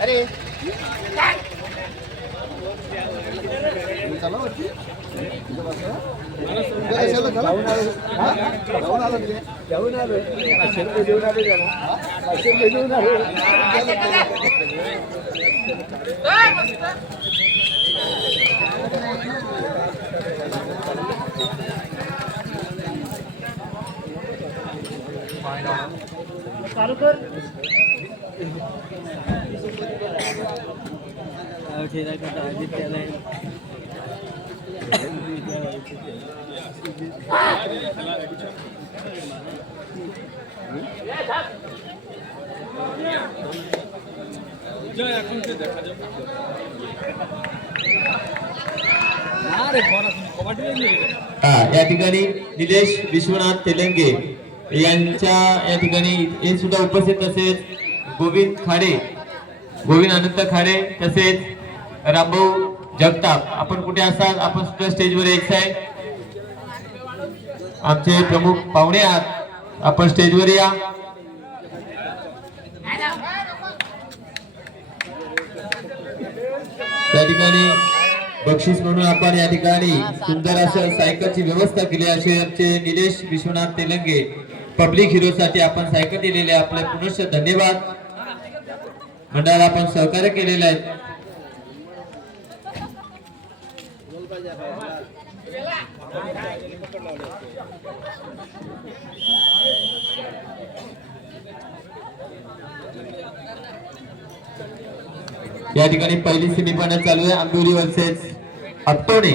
अरे चला वरती जाऊन आलो चालू कर या ठिकाणी निलेश विश्वनाथ तेलंगे यांच्या या ठिकाणी हे सुद्धा उपस्थित, तसेच गोविंद खाडे, गोविंद अनंत खाडे, तसेच रामभाऊ जगताप. आपण कुठे असाल, आपण सुद्धा स्टेजवर यायचं आहे. आमचे प्रमुख पाहुणे आहात, आपण स्टेजवर या. त्या ठिकाणी बक्षीस म्हणून आपण या ठिकाणी सुंदर असं सायकलची व्यवस्था केली असे आमचे निलेश विश्वनाथ तेलंगे पब्लिक हिरो साठी आपण सायकल दिलेले, आपले पुनश्च धन्यवाद. मंडळाला आपण सहकार्य केलेले आहे. या ठिकाणी पहिली सेमीफायनल चालू आहे, आंबिवली वर्सेस अत्तोडे,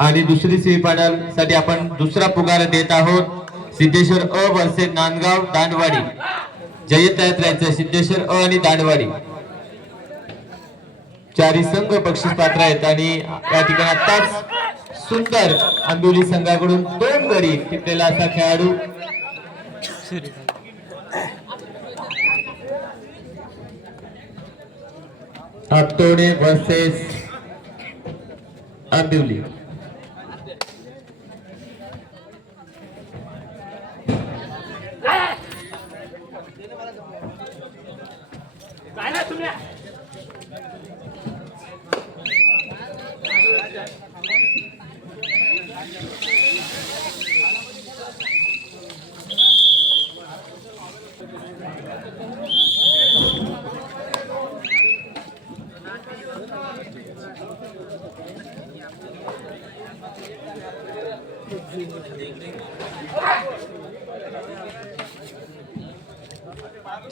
आणि दुसरी सेमीफायनल साठी आपण दुसरा पुकार देत आहोत, सिद्धेश्वर अ वर्सेस नांदगाव दांडवाडी. जय्यत तयार राहायचं, सिद्धेश्वर अ आणि दांडवाडी चारी संघ बक्षीस पात्र आहेत. आणि या ठिकाणी आताच सुंदर आंबिवली संघाकडून 2 गडी टिपलेला असा खेळाडू अत्तोडे वर्सेस आंबिवली.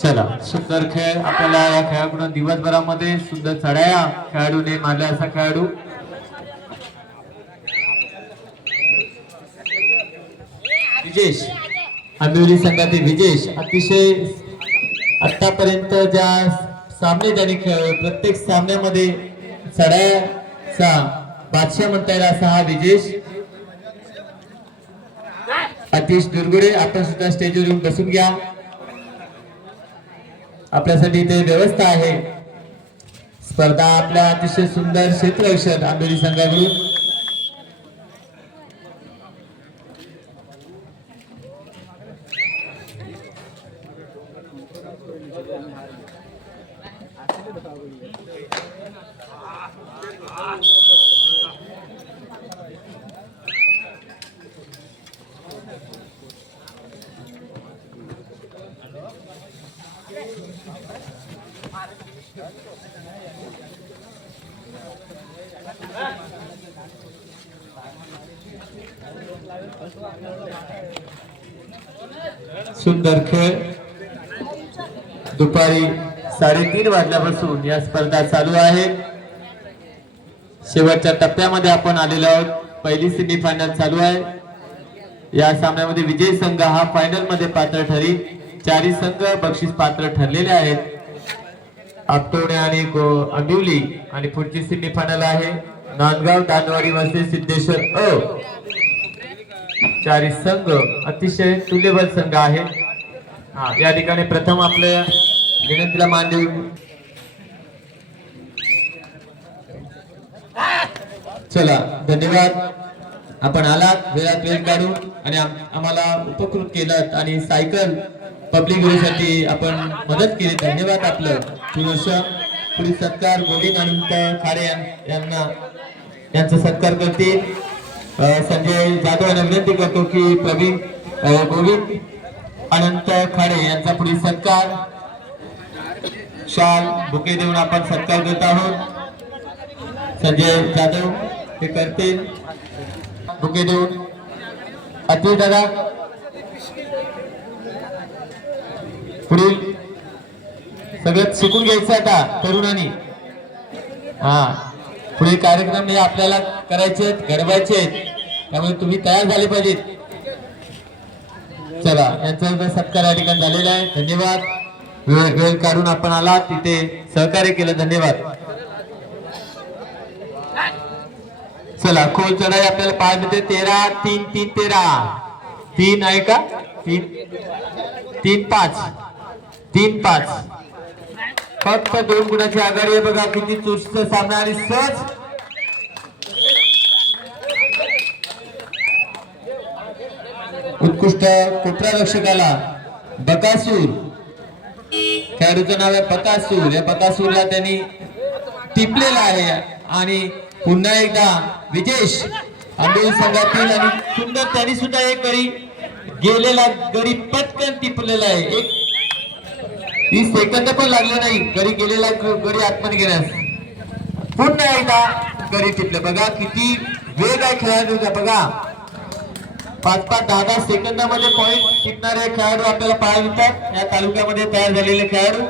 चला, सुंदर खेळ आपल्याला या खेळाकडून दिवसभरामध्ये सुंदर चढाया खेळाडूने मारला असा खेळाडू विजेश, आंबिवली संघातील विजेश. अतिशय आतापर्यंत ज्या सामने त्यांनी प्रत्येक सामन्यामध्ये चढायाचा बादशाह म्हणता येईल असा हा विजेश. अतिश दुर्गुडे, आपण सुद्धा स्टेजवर येऊन बसून घ्या, आपल्यासाठी इथे व्यवस्था आहे. स्पर्धा आपल्या अतिशय सुंदर क्षेत्ररक्षण आंबिवली संघाकडून. सुंदर खेळ दुपारी 3:30 वाजल्यापासून या स्पर्धा चालू आहेत. शेवटच्या टप्प्यामध्ये आपण आलेलो आहोत. पहिली सेमी फायनल चालू आहे. या सामन्यामध्ये विजयी संघ हा फायनल मध्ये पात्र ठरेल. चारही संघ बक्षीस पात्र ठरलेले आहेत. आपटोणे आणि आंबिवली आणि पुढची सेमी फायनल आहे नांदगाव दानवाडी वर्सेस सिद्धेश्वर अ. चारही संघ अतिशय तुल्यबल संघ आहे. या ठिकाणी प्रथम आपल्या विनंतीला मान देऊन चला धन्यवाद. आपण आलात वेळात वेळ काढून आणि आम्हाला उपकृत केलं आणि सायकल पब्लिक साठी आपण मदत केली. धन्यवाद. आपलं पुढील सत्कार गोविंद अनंत खाडे यांचा सत्कार करतील. संजय जाधव यांना विनंती करतो की गोविंद अनंत खाडे यांचा पुढील सत्कार शाल बुके देऊन आपण सत्कार करत आहोत. संजय जाधव हे करतील बुके देऊन. अति दादा पुढील सगळं शिकून घ्यायचं आता तरुणांनी. पुढील कार्यक्रम हे आपल्याला करायचे घडवायचे, त्यामुळे तुम्ही तयार झाले पाहिजेत. चला यांचा सत्कार या ठिकाणी झालेला आहे. धन्यवाद. वेळ काढून आपण आला तिथे सहकार्य केलं. धन्यवाद. चला खोल चढाई आपल्याला पाहायला मिळते. 13 3 3 13 3 आहे का 3 3 5 3 5 फक्त 2 गुणाची आघाडी आहे. बघा किती चुस्त सामना आणि सहज उत्कृष्ट कुटरक्षकाला बकासूर खेळाडूचं नाव आहे बकासूर. या बकासूरला त्यांनी टिपलेला आहे आणि पुन्हा एकदा विजेश आंबेल संघातील आणि सुंदर त्यांनी सुद्धा एक गडी गेलेला गडी पटकन टिपलेला आहे. 20 सेकंद पण लागले नाही गडी गेलेला गडी आतमध्ये घेण्यास. पुन्हा एकदा गडी टिपले. बघा किती वेग आहे खेळाडूचा. बघा 5-5 10-10 सेकंदामध्ये पॉइंट टिकणारे खेळाडू आपल्याला पाहायला मिळतात या तालुक्यामध्ये तयार झालेले खेळाडू.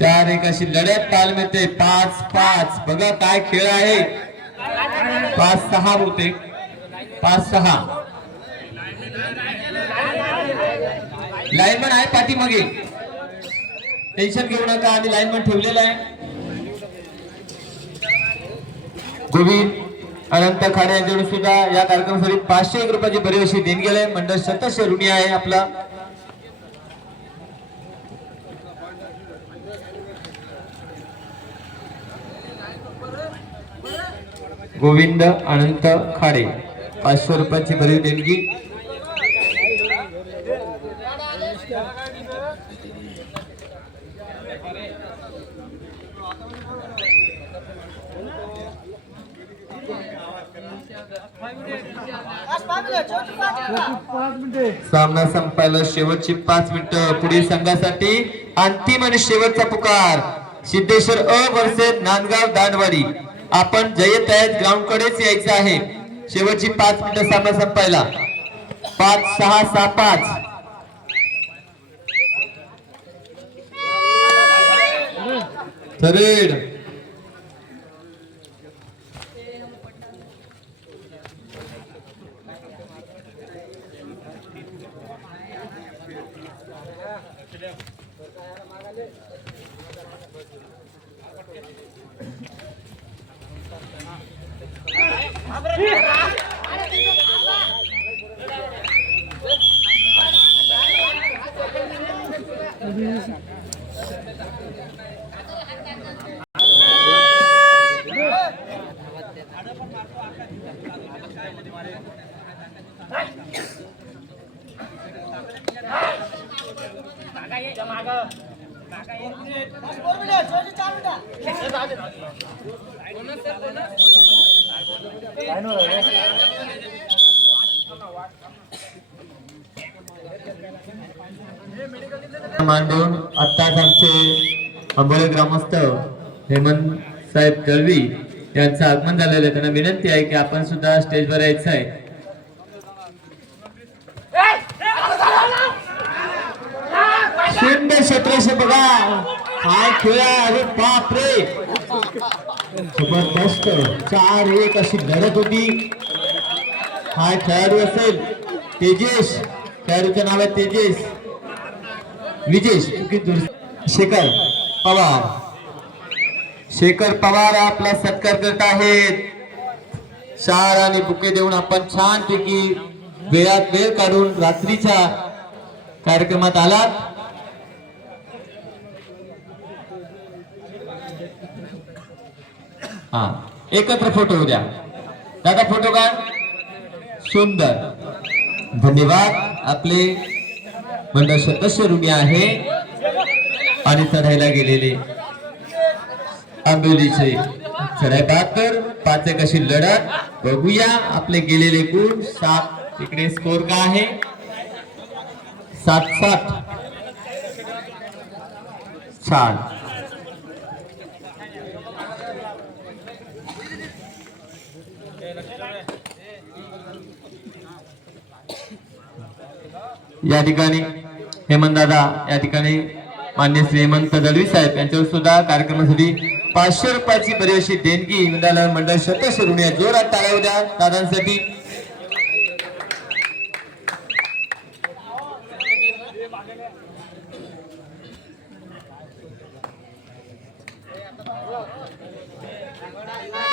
चार एक अशी लढत पाहायला मिळते. 5-5 बघा काय खेळ आहे. 5-6 बहुतेक 5-6 लाईनमन आहे पाठीमागे. टेन्शन घेऊ नका आम्ही लाईनमन ठेवलेला आहे. गोविंद अनंत खाडे यांच्याकडून सुद्धा या कार्यक्रमासाठी 501 रुपयाची बरीचशी देणगी आहे. मंडळ सतत ऋणी आहे आपला. गोविंद अनंत खाडे 500 रुपयाची भरीव देणगी. सामना संपायला शेवटची 5 मिनिटं. पुढील संघासाठी अंतिम आणि शेवटचा पुकार सिद्धेश्वर अ वर्सेस नांदगाव दानवाडी. आपण जयतयात ग्राउंड कडेच यायचं आहे. शेवटची 5 मिनिटं सामना संपायला. 5-6 6-5 थरेड मान देऊन आत्ताच आमचे आंबोळे ग्रामस्थ हेमंत साहेब दळवी यांचं आगमन झालेलं आहे. त्यांना विनंती आहे की आपण सुद्धा स्टेजवर यायचं आहे. सुंदर क्षेत्राशी बघा काय खेळा. अरे बाप रे जबरदस्त 4-1 अशी लढत होती. हा खेळाडू असेल तेजेश, खेळाडूचं नाव आहे तेजेश विजेश शेखर पवार. शेखर पवार आपला सत्कार करत आहेत. शाल आणि बुके देऊन आपण छानपैकी वेळात वेळ काढून रात्रीच्या कार्यक्रमात आलात. हा एकत्र फोटो उद्या दादा फोटो काढ. सुंदर धन्यवाद. आपले मंडळ सदस्य ऋणी आहे आणि चढायला गेलेले आंबोलीचे चढाई 72 5-1 अशी लढत. बघूया आपले गेलेले गुण 7. इकडे स्कोर काय आहे 7-7. छान. या ठिकाणी हेमंत दादा या ठिकाणी मान्य श्री हेमंत दळवी साहेब यांच्यावर सुद्धा कार्यक्रमासाठी 500 रुपयाची परिवेशी देणगी मंडळ सदस्य ऋणी आहे. जोरात टाळ्या उद्या दादांसाठी.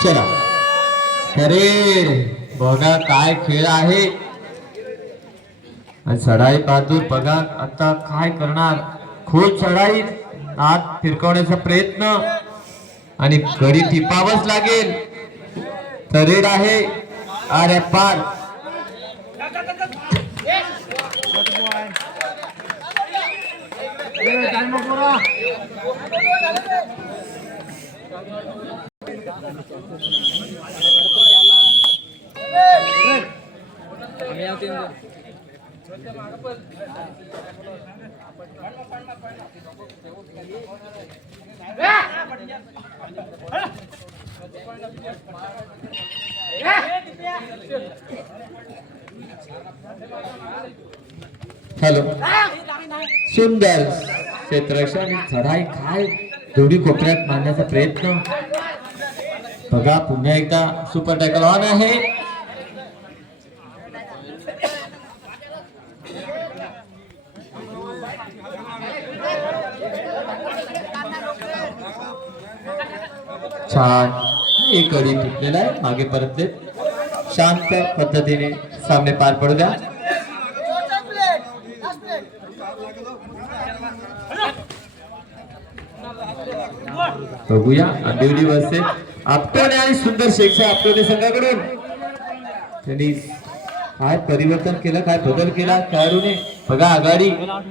चला अरे बघा काय खेळ आहे. चढाई बहादूर बघा आता काय करणार. खोल चढाई आत फिरकवण्याचा प्रयत्न आणि गडी टिपावच लागेल. तरेड आहे अरे पार. हॅलो सुंदर क्षेत्ररक्षण चढाई काय दोन्ही कोपऱ्यात मारण्याचा प्रयत्न बघा. पुन्हा एकदा सुपर टॅकल ऑन आहे. छान. एक गडी तुटलेला आहे. मागे परतले. शांत पद्धतीने सामने पार पडू द्या. बघूया आंबिवली वर्सेस आपटोणे आणि सुंदर शेख आपटोणे संघाकडून त्यांनी काय परिवर्तन केलं काय बदल केला खेळाडूने. बघा आघाडी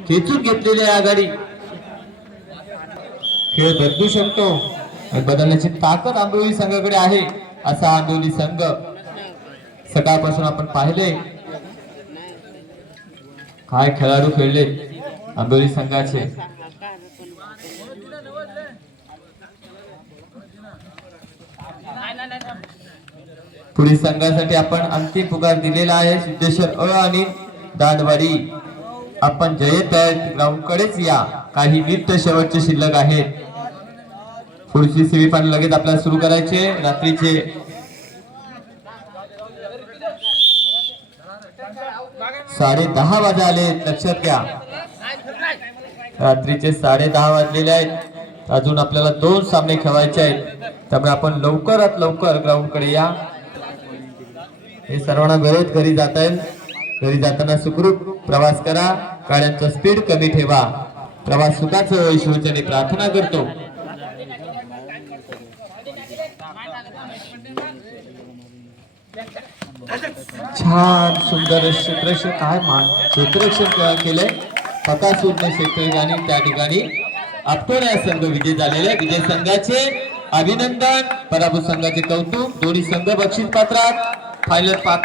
खेचून घेतलेली आहे. आघाडी खेळ बदलू शकतो आणि बदलण्याची ताकद आंबिवली संघाकडे आहे. असा आंबिवली संघ सकाळपासून आपण पाहिले. काय खेळाडू खेळले आंबिवली संघाचे. पुढील संघासाठी आपण अंतिम पुकार दिलेला आहे. सिद्धेश्वर अ आणि दांडवाडी. आपण जयत ग्राउंड कडेच या. काही मिनिट शेवटचे शिल्लक आहेत. पुढची सेमीफायनल लगेच आपल्याला सुरू करायचे. रात्रीचे 10:30 वाजले आले. लक्षात घ्या रात्रीचे 10:30 वाजलेले आहेत. अजून आपल्याला 2 सामने खेळायचे आहेत. त्यामुळे आपण लवकरात लवकर ग्राउंड कडे या. हे सर्वांना वेळेत घरी जाता येईल. घरी जाताना सुखरूप प्रवास करा. गाड्यांचा स्पीड कमी ठेवा. प्रवास सुखाचा होईल ईश्वराची प्रार्थना करतो. छान सुंदर क्षेत्ररक्षण काय मान क्षेत्ररक्षण केलंय. पकासूरने क्षेत्र आणि त्या ठिकाणी आपटोणे संघ विजय झालेले. विजय संघाचे अभिनंदन. पराभूत संघाचे कौतुक. दोन्ही संघ बक्षीस पात्रात. फायनल पात्र